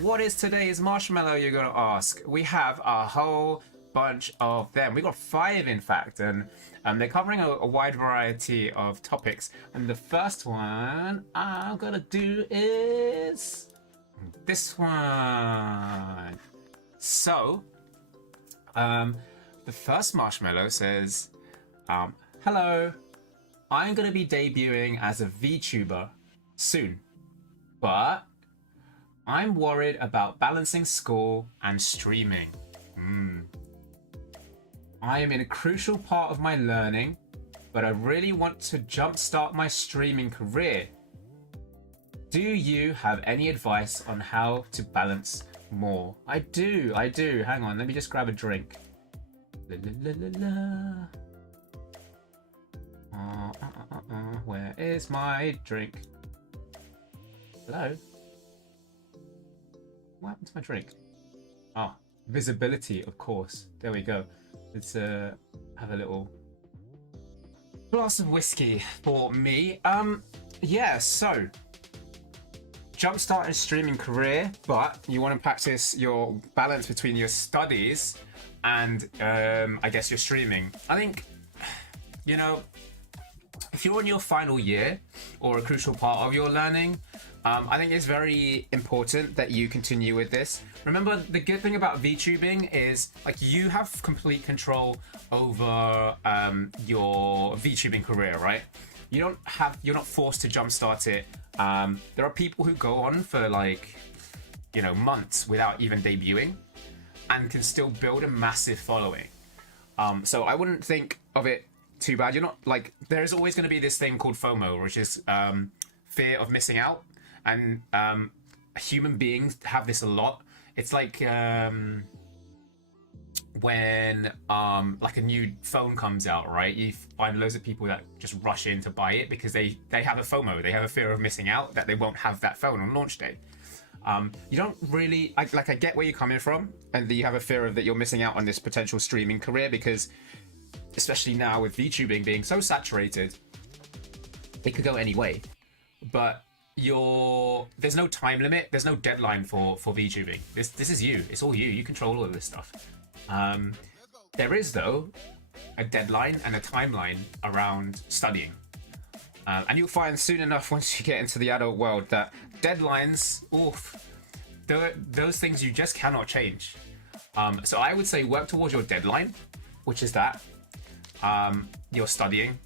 What is today's marshmallow, you're going to ask? We have a whole bunch of them. We got 5, in fact, and they're covering a wide variety of topics. And the first one I'm going to do is this one. So, the first marshmallow says, hello, I'm going to be debuting as a VTuber soon, but I'm worried about balancing school and streaming. I am in a crucial part of my learning, but I really want to jumpstart my streaming career. Do you have any advice on how to balance more? I do. Hang on, let me just grab a drink. La, la, la, la, la. Where is my drink? Hello? What happened to my drink? Oh, visibility, of course. There we go. Let's have a little glass of whiskey for me. Yeah, so jumpstart a streaming career, but you want to practice your balance between your studies and I guess your streaming. I think, you know, if you're in your final year or a crucial part of your learning, I think it's very important that you continue with this. Remember, the good thing about VTubing is like you have complete control over your VTubing career, right? You're not forced to jumpstart it. There are people who go on for like, you know, months without even debuting and can still build a massive following. So I wouldn't think of it too bad. You're not like, there's always going to be this thing called FOMO, which is fear of missing out. And human beings have this a lot. It's like when like a new phone comes out, right? You find loads of people that just rush in to buy it because they have a FOMO. They have a fear of missing out, that they won't have that phone on launch day. You don't really I get where you're coming from, and that you have a fear of that you're missing out on this potential streaming career, because especially now with VTubing being so saturated, it could go any way. But there's no time limit, there's no deadline for VTubing. This is you. It's all you. You control all of this stuff. There is, though, a deadline and a timeline around studying. And you'll find soon enough, once you get into the adult world, that deadlines, those things you just cannot change. So I would say work towards your deadline, which is that you're studying,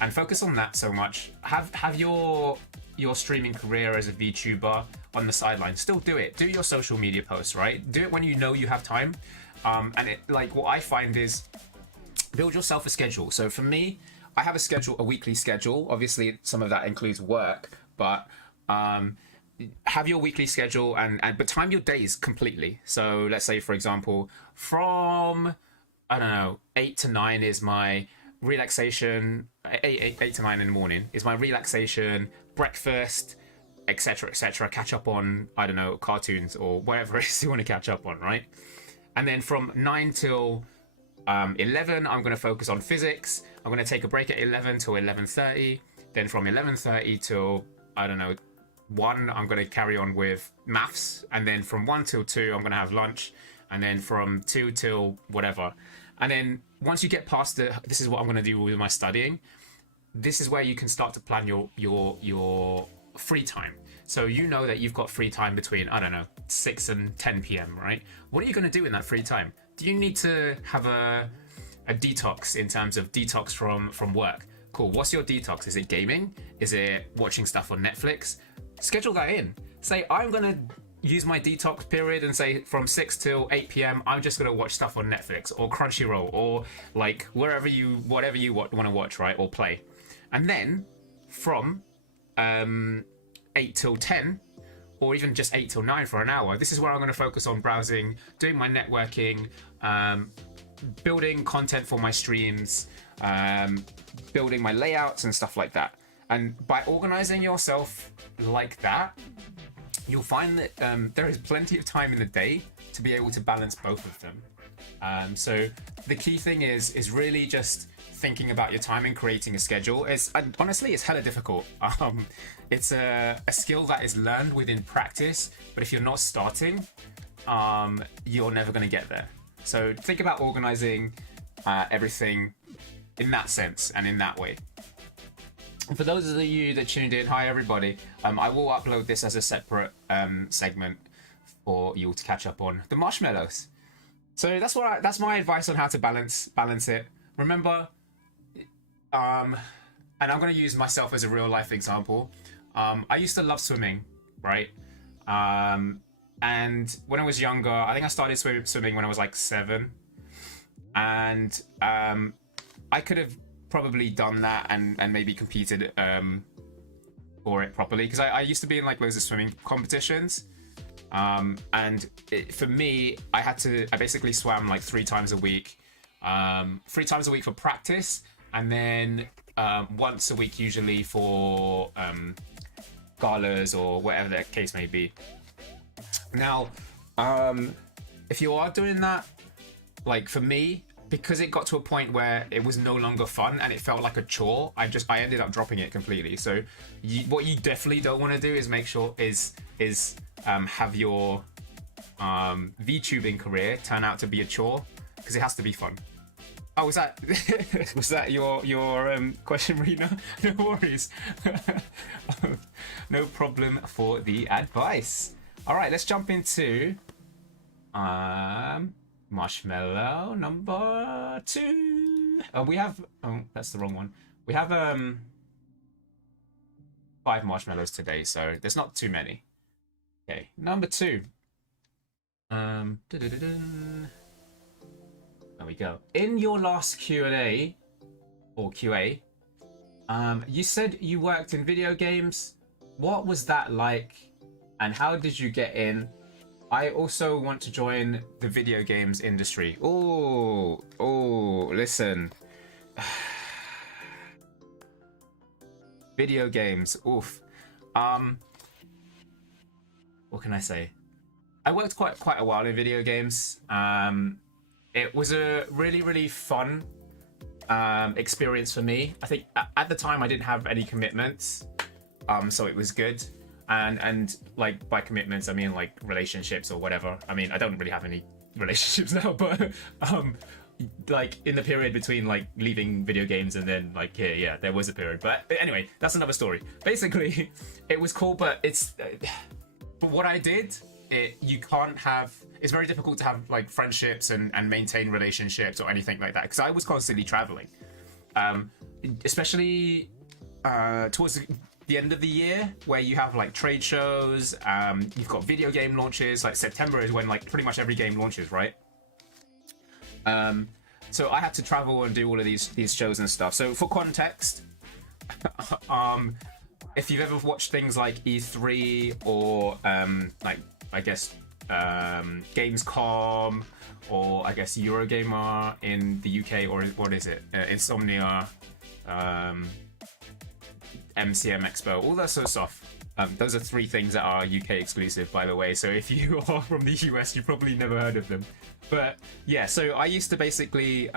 and focus on that so much. Have your streaming career as a VTuber on the sideline. Still do it. Do your social media posts, right? Do it when you know you have time. And it, like, what I find is build yourself a schedule. So for me, I have a weekly schedule. Obviously, some of that includes work, but have your weekly schedule but time your days completely. So let's say, for example, from, I don't know, 8 to 9 is my relaxation. 8 to 9 in the morning is my relaxation, breakfast, etc., catch up on, I don't know, cartoons or whatever it is you want to catch up on, right? And then from 9 till 11, I'm going to focus on physics. I'm going to take a break at 11 till 11:30. Then from 11:30 till, I don't know, 1, I'm going to carry on with maths. And then from 1 till 2, I'm going to have lunch. And then from 2 till whatever. And then once you get past this is what I'm going to do with my studying, this is where you can start to plan your free time. So you know that you've got free time between, I don't know, 6 and 10 p.m., right? What are you going to do in that free time? Do you need to have a detox in terms of detox from work? Cool. What's your detox? Is it gaming? Is it watching stuff on Netflix? Schedule that in. Say, I'm going to use my detox period and say from 6 till 8 p.m. I'm just going to watch stuff on Netflix or Crunchyroll or like whatever you want to watch, right? Or play. And then from 8 till 10, or even just 8 till 9 for an hour, this is where I'm going to focus on browsing, doing my networking, building content for my streams, building my layouts and stuff like that. And by organizing yourself like that, you'll find that there is plenty of time in the day to be able to balance both of them. So the key thing is really just thinking about your time and creating a schedule. Honestly, it's hella difficult. It's a skill that is learned within practice, but if you're not starting, you're never going to get there. So think about organizing everything in that sense and in that way. And for those of you that tuned in, hi everybody. I will upload this as a separate segment for you all to catch up on the marshmallows. So that's my advice on how to balance it. Remember, and I'm going to use myself as a real life example. I used to love swimming, right? And when I was younger, I think I started swimming when I was like 7, and I could have probably done that and maybe competed for it properly, because I used to be in like loads of swimming competitions. And for me, I basically swam like 3 times a week, 3 times a week for practice, and then once a week usually for galas or whatever the case may be. Now, if you are doing that, like for me, because it got to a point where it was no longer fun and it felt like a chore, I ended up dropping it completely. So what you definitely don't want to do is make sure have your VTubing career turn out to be a chore, because it has to be fun. Oh, was that your question, Rena? No worries. No problem for the advice. All right, let's jump into marshmallow number 2. We have that's the wrong one. We have 5 marshmallows today, so there's not too many. Okay, number 2. There we go. In your last Q&A or QA, you said you worked in video games. What was that like, and how did you get in? I also want to join the video games industry. Oh, listen. Video games, oof. What can I say? I worked quite a while in video games. It was a really, really fun experience for me. I think at the time I didn't have any commitments, so it was good. And like by commitments, I mean like relationships or whatever. I mean, I don't really have any relationships now, but like in the period between like leaving video games and then like yeah, there was a period. But anyway, that's another story. Basically, it was cool, but but what I did, it's very difficult to have like friendships and maintain relationships or anything like that, because I was constantly traveling, especially towards the end of the year, where you have like trade shows, you've got video game launches. Like September is when like pretty much every game launches, right? So I had to travel and do all of these shows and stuff. So for context, if you've ever watched things like E3 or like I guess Gamescom, or I guess Eurogamer in the UK, or what is it? Insomnia, MCM Expo, all that sort of stuff. Those are 3 things that are UK exclusive, by the way. So if you are from the US, you probably never heard of them. But yeah, so I used to basically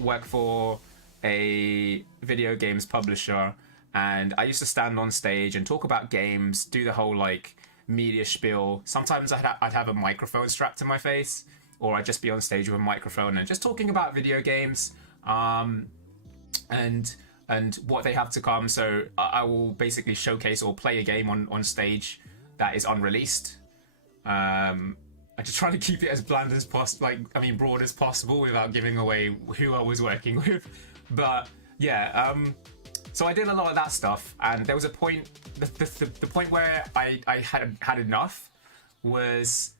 work for a video games publisher, and I used to stand on stage and talk about games, do the whole like media spiel. Sometimes I'd have a microphone strapped to my face, or I'd just be on stage with a microphone and just talking about video games and what they have to come. So I will basically showcase or play a game on stage that is unreleased. I just try to keep it as bland as possible, broad as possible, without giving away who I was working with. But yeah, so I did a lot of that stuff, and there was a point, the point where I had enough was,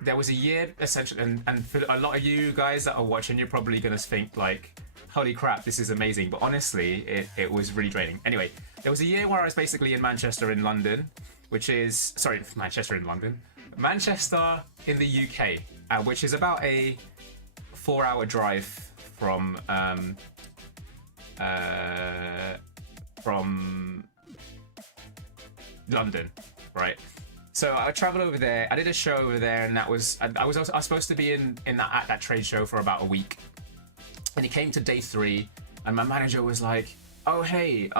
there was a year essentially, and for a lot of you guys that are watching, you're probably gonna think like, holy crap, this is amazing. But honestly, it was really draining. Anyway, there was a year where I was basically in Manchester in London, Manchester in the UK, which is about a 4-hour drive from London, right? So I traveled over there. I did a show over there, and that was I was supposed to be in that at that trade show for about a week. And it came to day 3, and my manager was like, "Oh hey,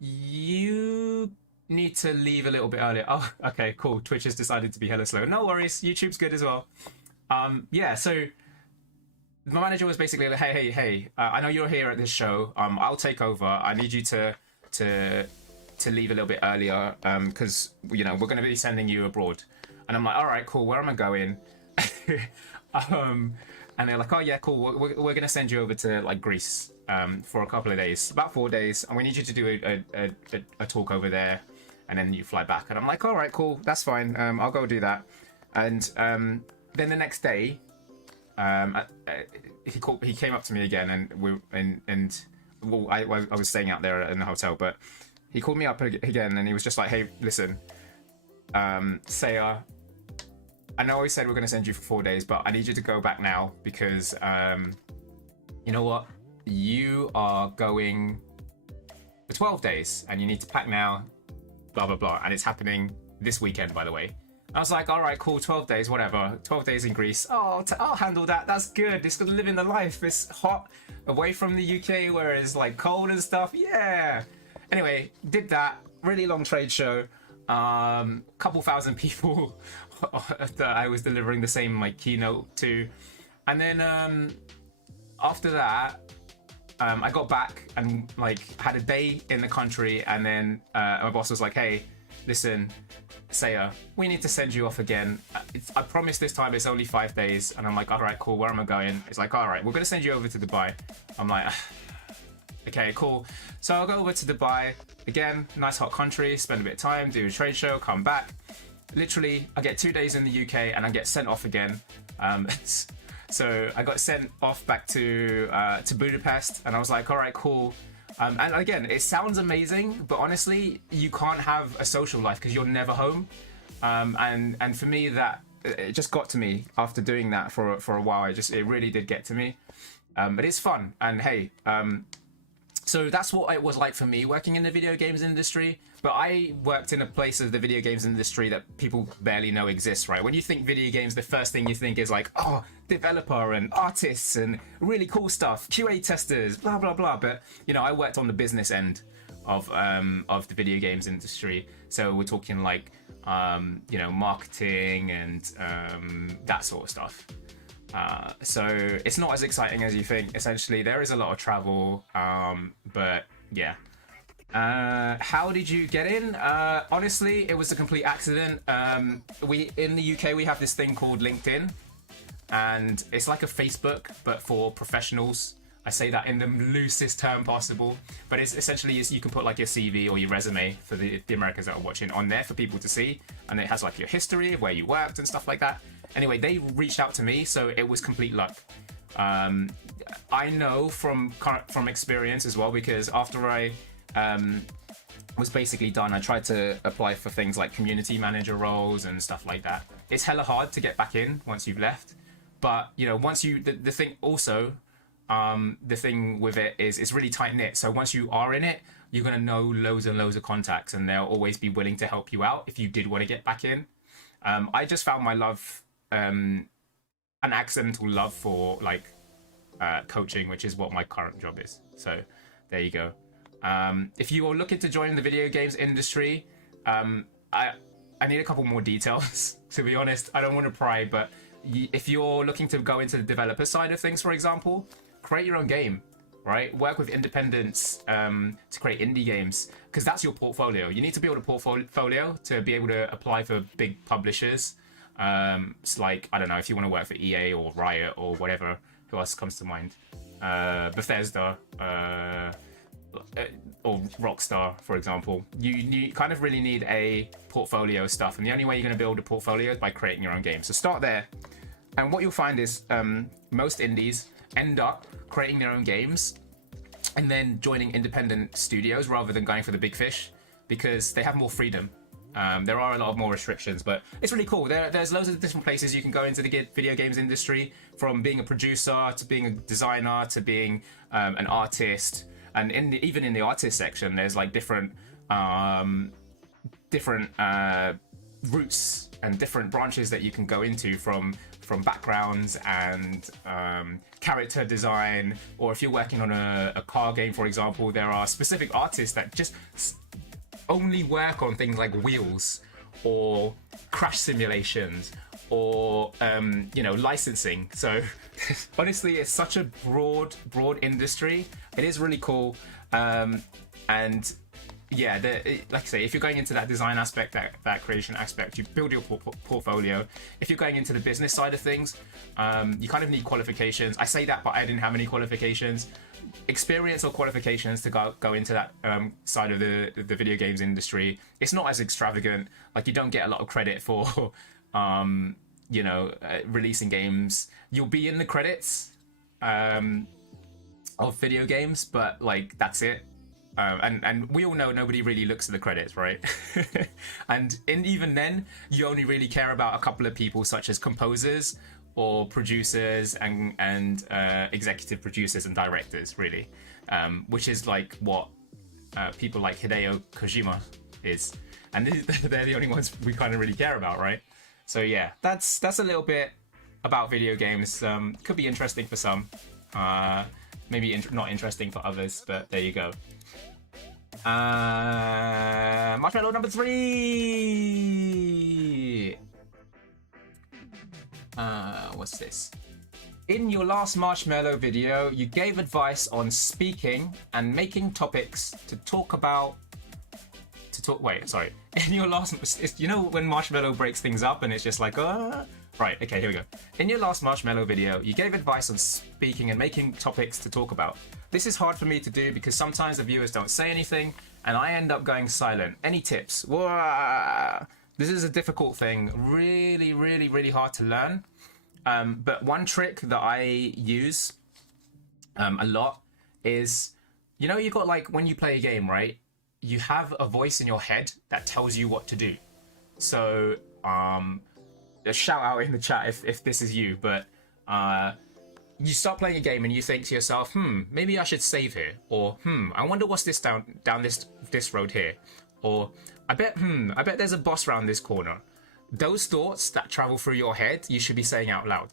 you need to leave a little bit earlier." Oh, okay, cool. Twitch has decided to be hella slow. No worries. YouTube's good as well. Yeah. So my manager was basically like, "Hey, I know you're here at this show. I'll take over. I need you to leave a little bit earlier, because you know we're going to be sending you abroad." And I'm like, "All right, cool. Where am I going?" And they're like, "Oh yeah, cool. We're going to send you over to like Greece for a couple of days, about 4 days, and we need you to do a talk over there, and then you fly back." And I'm like, "All right, cool. That's fine. I'll go do that." And then the next day, he came up to me again, and I was staying out there in the hotel, but he called me up again, and he was just like, "Hey, listen, Saya, I know we said we're going to send you for 4 days, but I need you to go back now because, you know what? You are going for 12 days, and you need to pack now, blah, blah, blah." And it's happening this weekend, by the way. I was like, "All right, cool, 12 days, whatever. 12 days in Greece. Oh, I'll handle that. That's good. It's living the life. It's hot away from the UK where it's like cold and stuff. Yeah." Anyway, did that. Really long trade show. Couple thousand people that I was delivering the same like keynote to. And then after that, I got back and like had a day in the country, and then my boss was like, "Hey, listen, Saya, we need to send you off again. I promise this time it's only 5 days." And I'm like, "All right, cool. Where am I going?" It's like, "All right, we're gonna send you over to Dubai." I'm like, "Okay, cool." So I'll go over to Dubai again. Nice hot country. Spend a bit of time, do a trade show, come back. Literally, I get 2 days in the UK, and I get sent off again. So I got sent off back to Budapest, and I was like, "All right, cool." And again, it sounds amazing, but honestly, you can't have a social life because you're never home. And for me, that it just got to me after doing that for a while. It really did get to me. But it's fun, and hey, so that's what it was like for me working in the video games industry. But I worked in a place of the video games industry that people barely know exists, right? When you think video games, the first thing you think is like, oh, developer and artists and really cool stuff, QA testers, blah, blah, blah. But, you know, I worked on the business end of the video games industry. So we're talking like, you know, marketing and that sort of stuff. So it's not as exciting as you think. Essentially, there is a lot of travel, but yeah. How did you get in? Honestly, it was a complete accident. In the UK, we have this thing called LinkedIn, and it's like a Facebook, but for professionals. I say that in the loosest term possible, but it's essentially you can put like your CV or your resume for the Americans that are watching on there for people to see, and it has like your history of where you worked and stuff like that. Anyway, they reached out to me, so it was complete luck. I know from experience as well, because after I was basically done, I tried to apply for things like community manager roles and stuff like that. It's hella hard to get back in once you've left, but you know, once you the thing also. The thing with it is it's really tight knit. So once you are in it, you're gonna know loads and loads of contacts, and they'll always be willing to help you out if you did want to get back in. I just found my love, an accidental love for like coaching, which is what my current job is. So there you go. If you are looking to join the video games industry, I need a couple more details. To be honest, I don't want to pry, but if you're looking to go into the developer side of things, for example, create your own game, right? Work with independents to create indie games, because that's your portfolio. You need to build a portfolio to be able to apply for big publishers. It's like, I don't know, if you want to work for EA or Riot or whatever, who else comes to mind? Bethesda or Rockstar, for example. You kind of really need a portfolio of stuff, and the only way you're going to build a portfolio is by creating your own game. So start there. And what you'll find is most indies end up creating their own games and then joining independent studios rather than going for the big fish, because they have more freedom. There are a lot of more restrictions, but it's really cool. There's loads of different places you can go into the video games industry, from being a producer to being a designer to being an artist. And even in the artist section, there's like different different routes and different branches that you can go into from backgrounds and character design. Or if you're working on a car game, for example, there are specific artists that just only work on things like wheels or crash simulations or licensing. So honestly, it's such a broad industry. It is really cool. And yeah, like I say, if you're going into that design aspect, that creation aspect, you build your portfolio. If you're going into the business side of things, you kind of need qualifications. I say that, but I didn't have any qualifications. Experience or qualifications to go into that side of the video games industry. It's not as extravagant. Like, you don't get a lot of credit for releasing games. You'll be in the credits of video games, but like, that's it. And we all know nobody really looks at the credits, right? And even then, you only really care about a couple of people, such as composers or producers and executive producers and directors, really, which is like what people like Hideo Kojima is, and they're the only ones we kind of really care about, right? So yeah, that's a little bit about video games. Could be interesting for some, maybe not interesting for others, but there you go. Marshmallow number 3. What's this? In your last Marshmallow video, you gave advice on speaking and making topics to talk about. Wait, sorry. In your last, when Marshmallow breaks things up and it's just like, right, okay, here we go. In your last Marshmallow video, you gave advice on speaking and making topics to talk about. This is hard for me to do because sometimes the viewers don't say anything and I end up going silent. Any tips? Whoa. This is a difficult thing. Really, really, really hard to learn. But one trick that I use a lot is, you got like when you play a game, right? You have a voice in your head that tells you what to do. So a shout out in the chat if this is you, but you start playing a game and you think to yourself, maybe I should save here, or I wonder what's this down this road here, or I bet there's a boss around this corner. Those thoughts that travel through your head, you should be saying out loud,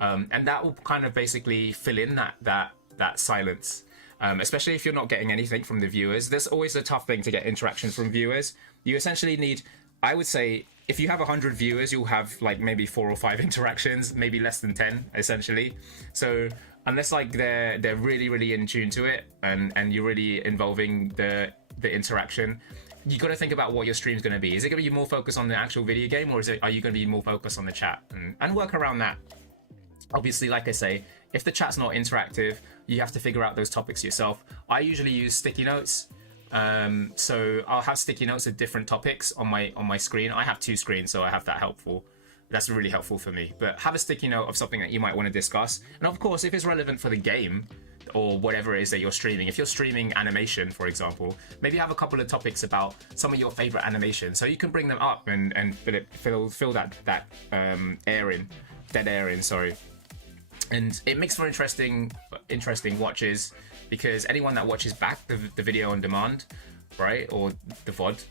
and that will kind of basically fill in that silence. Especially if you're not getting anything from the viewers. That's always a tough thing to get interaction from viewers. You essentially need, I would say, if you have 100 viewers, you'll have like maybe 4 or 5 interactions, maybe less than 10, essentially. So unless like they're really, really in tune to it and you're really involving the interaction, you got to think about what your stream's going to be. Is it going to be more focused on the actual video game, or are you going to be more focused on the chat and work around that? Obviously, like I say, if the chat's not interactive, you have to figure out those topics yourself. I usually use sticky notes. So I'll have sticky notes of different topics on my screen. I have 2 screens, so I have that helpful. That's really helpful for me. But have a sticky note of something that you might want to discuss. And of course, if it's relevant for the game or whatever it is that you're streaming, if you're streaming animation, for example, maybe have a couple of topics about some of your favorite animations, so you can bring them up and fill that dead air in. Sorry. And it makes for interesting watches, because anyone that watches back the video on demand, right, or the VOD,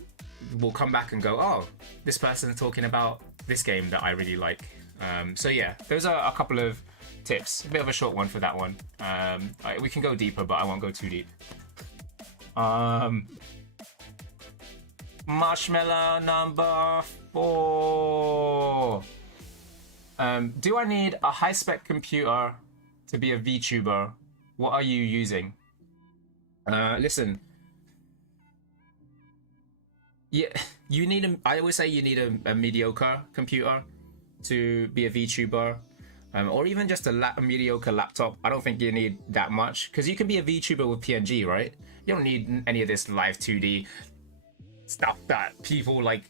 will come back and go, oh, this person's talking about this game that I really like. So yeah, those are a couple of tips. A bit of a short one for that one. We can go deeper, but I won't go too deep. Marshmallow number 4. Do I need a high-spec computer to be a VTuber? What are you using? Listen. Yeah, I always say you need a mediocre computer to be a VTuber, or even just a mediocre laptop. I don't think you need that much, because you can be a VTuber with PNG, right? You don't need any of this live 2D stuff that people like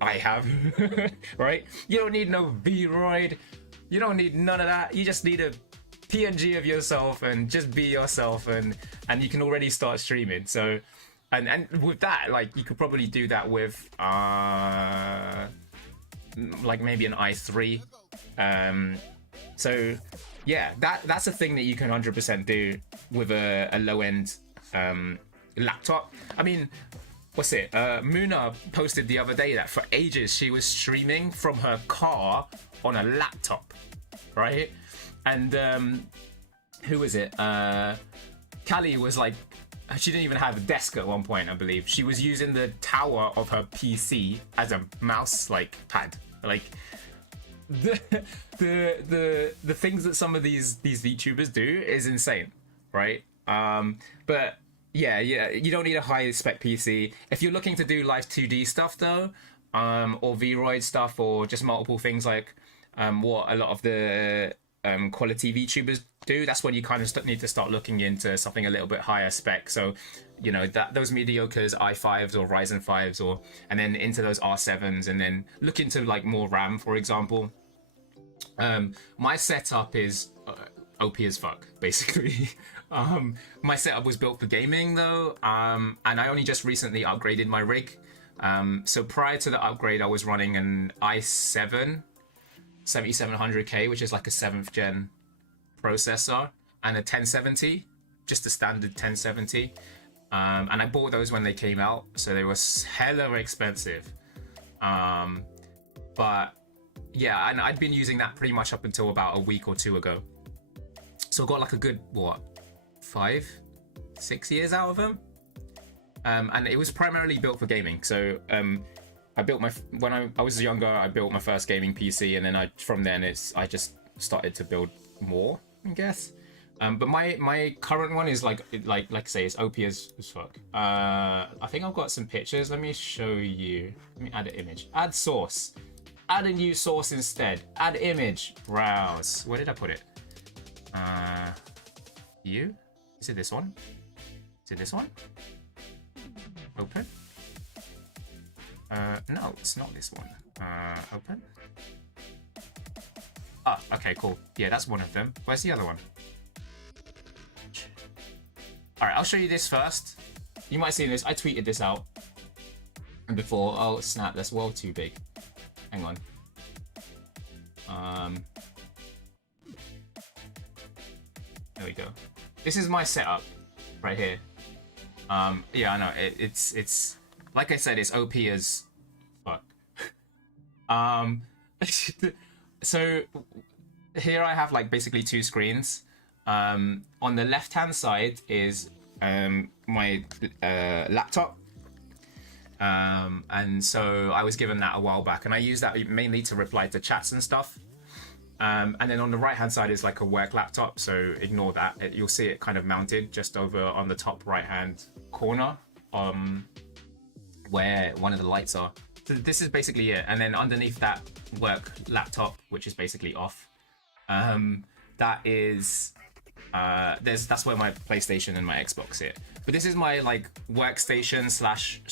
I have, right? You don't need no Vroid. You don't need none of that. You just need a PNG of yourself and just be yourself, and you can already start streaming. So, and with that, like, you could probably do that with like maybe an i3. So yeah, that's a thing that you can 100% do with a low-end laptop. I mean, what's it? Muna posted the other day that for ages she was streaming from her car on a laptop, right? And who was it? Callie was like, she didn't even have a desk at one point, I believe. She was using the tower of her PC as a mouse like pad. Like the things that some of these VTubers do is insane, right? But yeah, you don't need a high spec PC if you're looking to do live 2D stuff though, or Vroid stuff, or just multiple things like what a lot of the quality VTubers do. That's when you kind of need to start looking into something a little bit higher spec. So, you know, that those mediocres i5s or Ryzen 5s, or and then into those R7s, and then look into like more RAM, for example. My setup is OP as fuck, basically. My setup was built for gaming though, and I only just recently upgraded my rig. So prior to the upgrade, I was running an i7 7700K, which is like a 7th gen processor, and a 1070, just a standard 1070. And I bought those when they came out, so they were hella expensive. But yeah, and I'd been using that pretty much up until about a week or two ago. So I got like a good, what, 5-6 years out of them. And it was primarily built for gaming. So I built when I was younger, I built my first gaming PC, and then from then I just started to build more, I guess. But my current one is like I say, it's OP as fuck. I think I've got some pictures. Let me show you. Let me add an image. Add source. Add a new source instead. Add image. Browse. Where did I put it? You? Is it this one? Is it this one? Open? No, it's not this one. Open? Ah, okay, cool. Yeah, that's one of them. Where's the other one? Alright, I'll show you this first. You might see this. I tweeted this out before. Oh, snap, that's well too big. Hang on. There we go. This is my setup right here. Yeah, I know. It's like I said, it's OP as fuck. So here I have like basically two screens. On the left hand side is my laptop. And so I was given that a while back, and I use that mainly to reply to chats and stuff. And then on the right hand side is like a work laptop, so ignore that. You'll see it kind of mounted just over on the top right hand corner, where one of the lights are. So this is basically it. And then underneath that work laptop, which is basically off, that is that's where my PlayStation and my Xbox sit. But this is my like workstation slash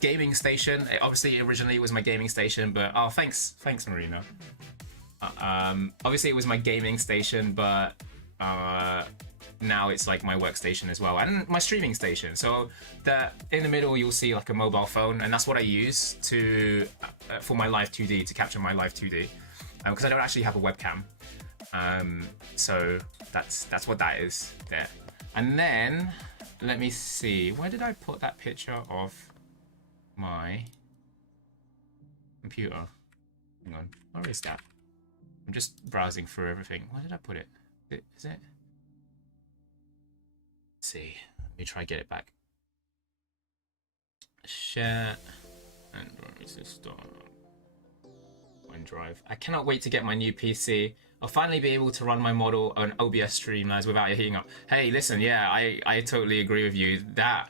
gaming station. Obviously originally it was my gaming station, but oh, thanks Marina. Obviously it was my gaming station, but now it's like my workstation as well, and my streaming station. So that in the middle you'll see like a mobile phone, and that's what I use to for my live 2D, to capture my live 2D, because I don't actually have a webcam. So that's what that is there. And then let me see, where did I put that picture of my computer? Hang on, where is that? I'm just browsing through everything. Where did I put it? Is it? Let's see, let me try to get it back. Share, and where is this? OneDrive. I cannot wait to get my new PC. I'll finally be able to run my model on OBS Streamlabs without it heating up. Hey, listen, yeah, I totally agree with you. That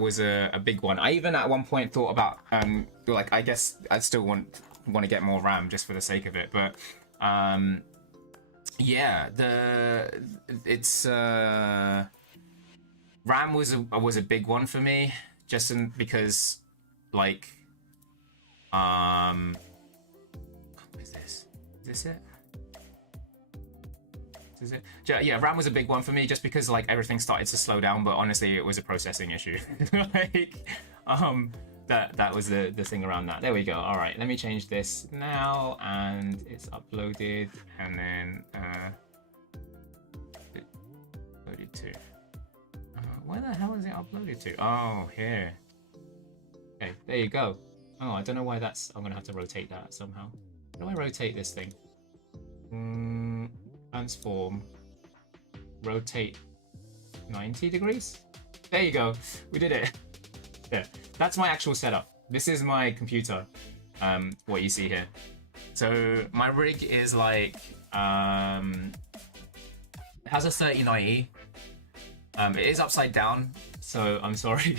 was a big one. I even at one point thought about like, I guess I still want to get more RAM just for the sake of it, but yeah, RAM was a big one for me, just because like what is this? Is this it? Is it? Yeah, RAM was a big one for me, just because like everything started to slow down, but honestly it was a processing issue. Like that was the thing around that. There we go. All right, let me change this now, and it's uploaded, and then loaded to Where the hell is it uploaded to? Oh, here. Okay, there you go. Oh, I don't know why that's... I'm gonna have to rotate that somehow. How do I rotate this thing? Transform. Rotate 90 degrees? There you go. We did it. There. That's my actual setup. This is my computer. What you see here. So my rig is like... it has a 3090. It is upside down, so I'm sorry.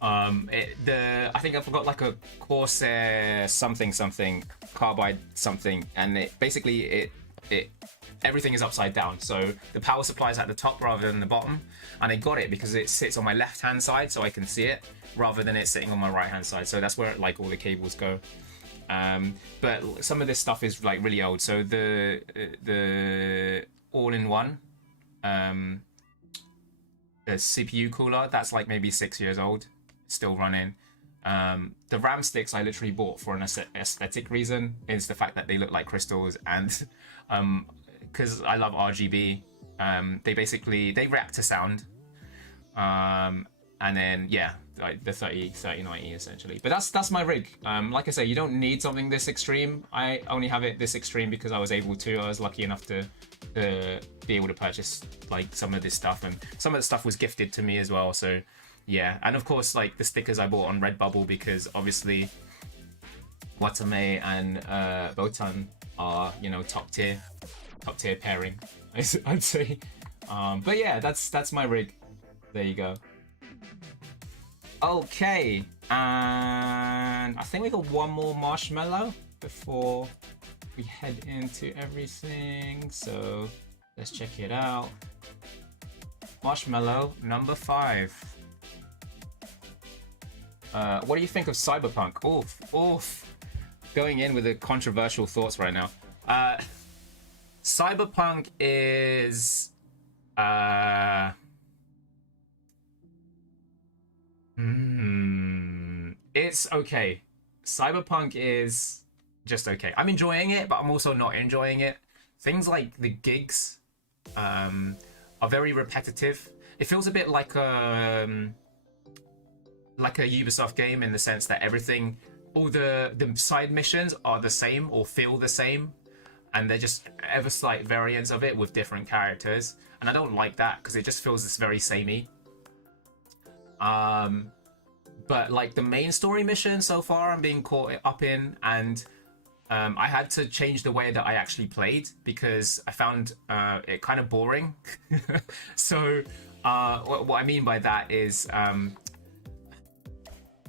I think I forgot like a Corsair something carbide something, and everything is upside down. So the power supply is at the top rather than the bottom, and I got it because it sits on my left hand side, so I can see it rather than it sitting on my right hand side. So that's where like all the cables go. But some of this stuff is like really old. So the all-in-one. The CPU cooler, that's like maybe 6 years old, still running. The RAM sticks I literally bought for an aesthetic reason, is the fact that they look like crystals, and because I love RGB, they react to sound, and then yeah, like the 3090 essentially. But that's my rig. Like I say, you don't need something this extreme. I only have it this extreme because I was able to. I was lucky enough to be able to purchase like some of this stuff, and some of the stuff was gifted to me as well. So yeah, and of course like the stickers I bought on Redbubble, because obviously Watame and Botan are, you know, top tier pairing, I'd say. But yeah, that's my rig. There you go. Okay, and I think we got one more marshmallow before we head into everything, so let's check it out. Marshmallow number 5. What do you think of Cyberpunk? Oof. Going in with the controversial thoughts right now. Cyberpunk is... It's okay. Cyberpunk is just okay. I'm enjoying it, but I'm also not enjoying it. Things like the gigs are very repetitive. It feels a bit like a Ubisoft game, in the sense that everything, all the side missions are the same or feel the same, and they're just ever slight variants of it with different characters, and I don't like that because it just feels this very samey. But like the main story mission so far, I'm being caught up in, and I had to change the way that I actually played because I found it kind of boring. So what I mean by that is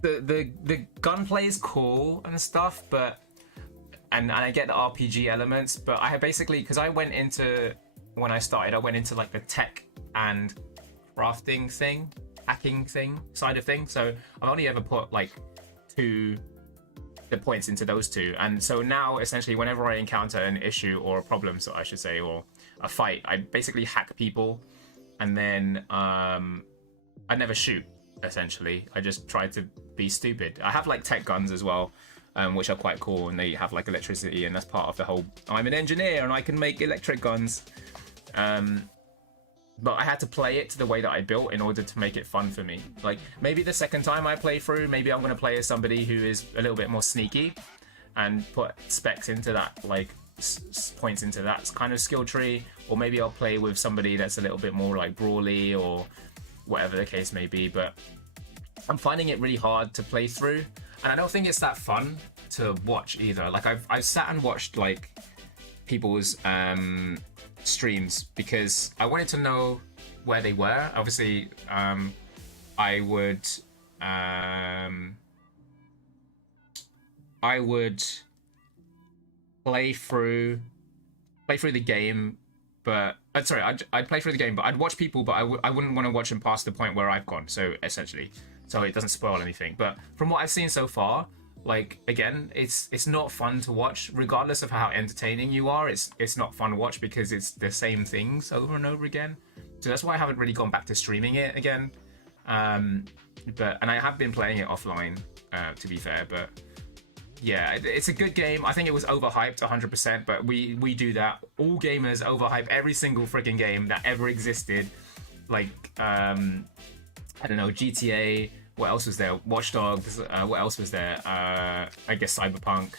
the gunplay is cool and stuff, but and I get the RPG elements, but I had basically, because when I started, I went into like the tech and crafting thing, hacking thing side of things. So I've only ever put like the points into those two, and so now essentially whenever I encounter an issue or a problem, so I should say, or a fight, I basically hack people, and then I never shoot. Essentially, I just try to be stupid. I have like tech guns as well, which are quite cool, and they have like electricity, and that's part of the whole, I'm an engineer and I can make electric guns. But I had to play it to the way that I built in order to make it fun for me. Like maybe the second time I play through, maybe I'm going to play as somebody who is a little bit more sneaky and put specs into that, like points into that kind of skill tree, or maybe I'll play with somebody that's a little bit more like brawly or whatever the case may be. But I'm finding it really hard to play through, and I don't think it's that fun to watch either. Like I've sat and watched like people's streams because I wanted to know where they were. Obviously, I would play through the game, but I'd play through the game, but I'd watch people, but I wouldn't want to watch them past the point where I've gone. So essentially, so it doesn't spoil anything. But from what I've seen so far, like again, it's not fun to watch, regardless of how entertaining you are. It's not fun to watch because it's the same things over and over again. So that's why I haven't really gone back to streaming it again. And I have been playing it offline, to be fair. But yeah, it's a good game. I think it was overhyped 100%, but we do that. All gamers overhype every single freaking game that ever existed. like I don't know, GTA. What else was there? Watch Dogs. What else was there? I guess Cyberpunk.